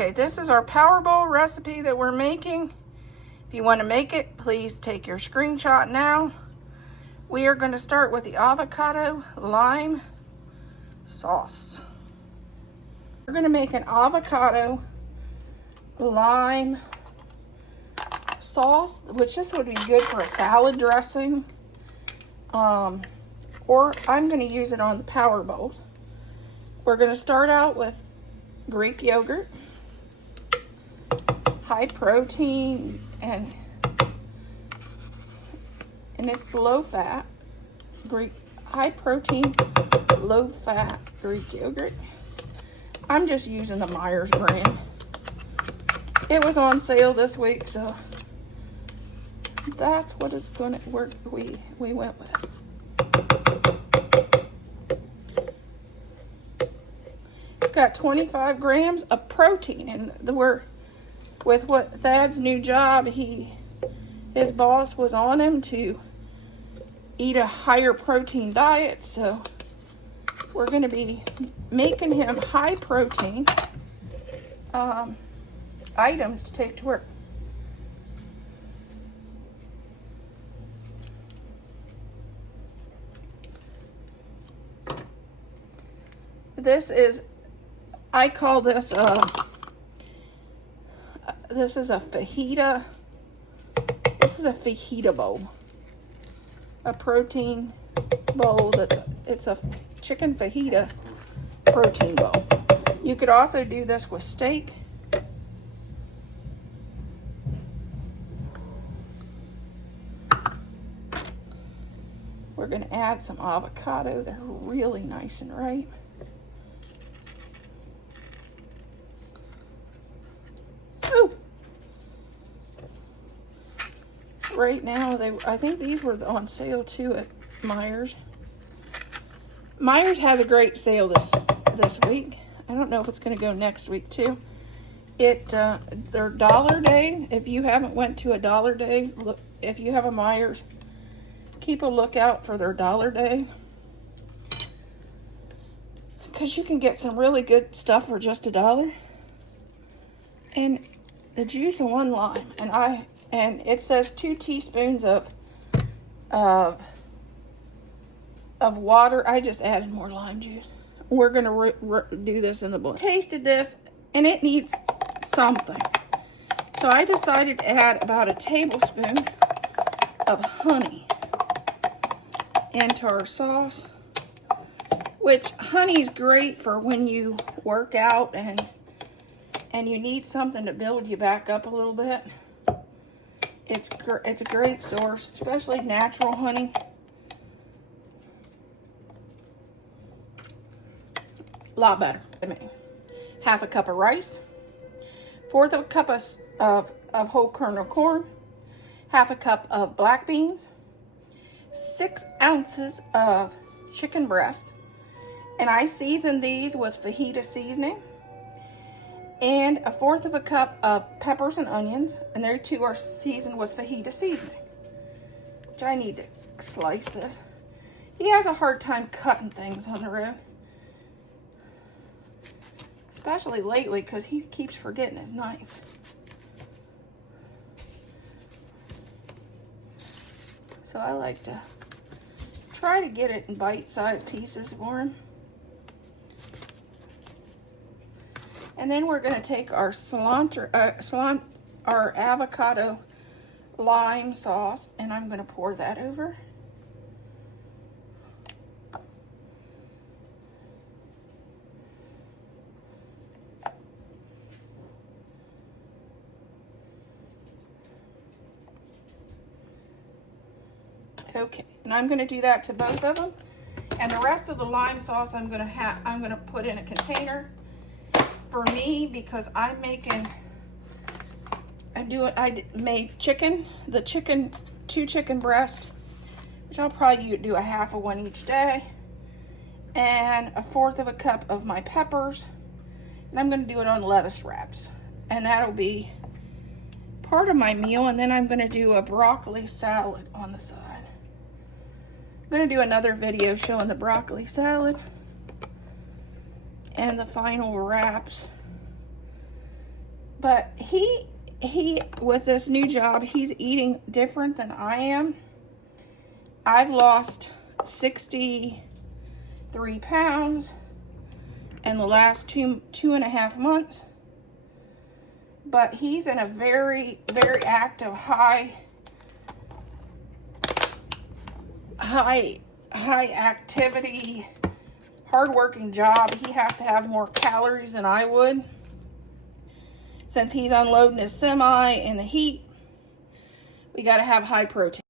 Okay, this is our Power Bowl recipe that we're making. If you want to make it, please take your screenshot now. We are going to start with the avocado lime sauce. We're going to make an avocado lime sauce, which this would be good for a salad dressing. Or I'm going to use it on the Power Bowls. We're going to start out with Greek yogurt, high protein, and it's low fat, high protein, low fat Greek yogurt. I'm just using the Myers brand. It was on sale this week, so that's what it's gonna work. We went with. It's got 25 grams of protein, and we're with what Thad's new job. His boss was on him to eat a higher protein diet, so we're going to be making him high protein items to take to work. I call this this is a fajita. This is a fajita bowl, a protein bowl. It's a chicken fajita protein bowl. You could also do this with steak. We're going to add some avocado. They're really nice and ripe. Ooh. Right now, I think these were on sale too at Myers. Myers has a great sale this week. I don't know if it's going to go next week too. They're Dollar Day. If you haven't went to a Dollar Day, look, if you have a Myers, keep a lookout for their Dollar Day, because you can get some really good stuff for just $1. And the juice of 1 lime, and it says 2 teaspoons of water. I just added more lime juice. We're gonna do this in the blender. Tasted this, and it needs something, so I decided to add about a tablespoon of honey into our sauce. Which honey's great for when you work out and you need something to build you back up a little bit. It's a great source, especially natural honey. A lot better. I mean, half a cup of rice, 1/4 of a cup of whole kernel corn, half a cup of black beans, 6 ounces of chicken breast, and I seasoned these with fajita seasoning, and 1/4 of a cup of peppers and onions, and they too are seasoned with fajita seasoning, which I need to slice this. He has a hard time cutting things on the road, especially lately because he keeps forgetting his knife. So I like to try to get it in bite-sized pieces for him. And then we're going to take our our avocado lime sauce, and I'm going to pour that over. Okay, and I'm going to do that to both of them. And the rest of the lime sauce I'm going to put in a container for me, because I made chicken, 2 chicken breasts, which I'll probably do a half of one each day, and 1/4 of a cup of my peppers, and I'm going to do it on lettuce wraps, and that'll be part of my meal. And then I'm going to do a broccoli salad on the side. I'm going to do another video showing the broccoli salad and the final wraps. But he with this new job, he's eating different than I am. I've lost 63 pounds in the last two and a half months. But he's in a very, very active, high activity, hardworking job. He has to have more calories than I would. Since he's unloading his semi in the heat, we got to have high protein.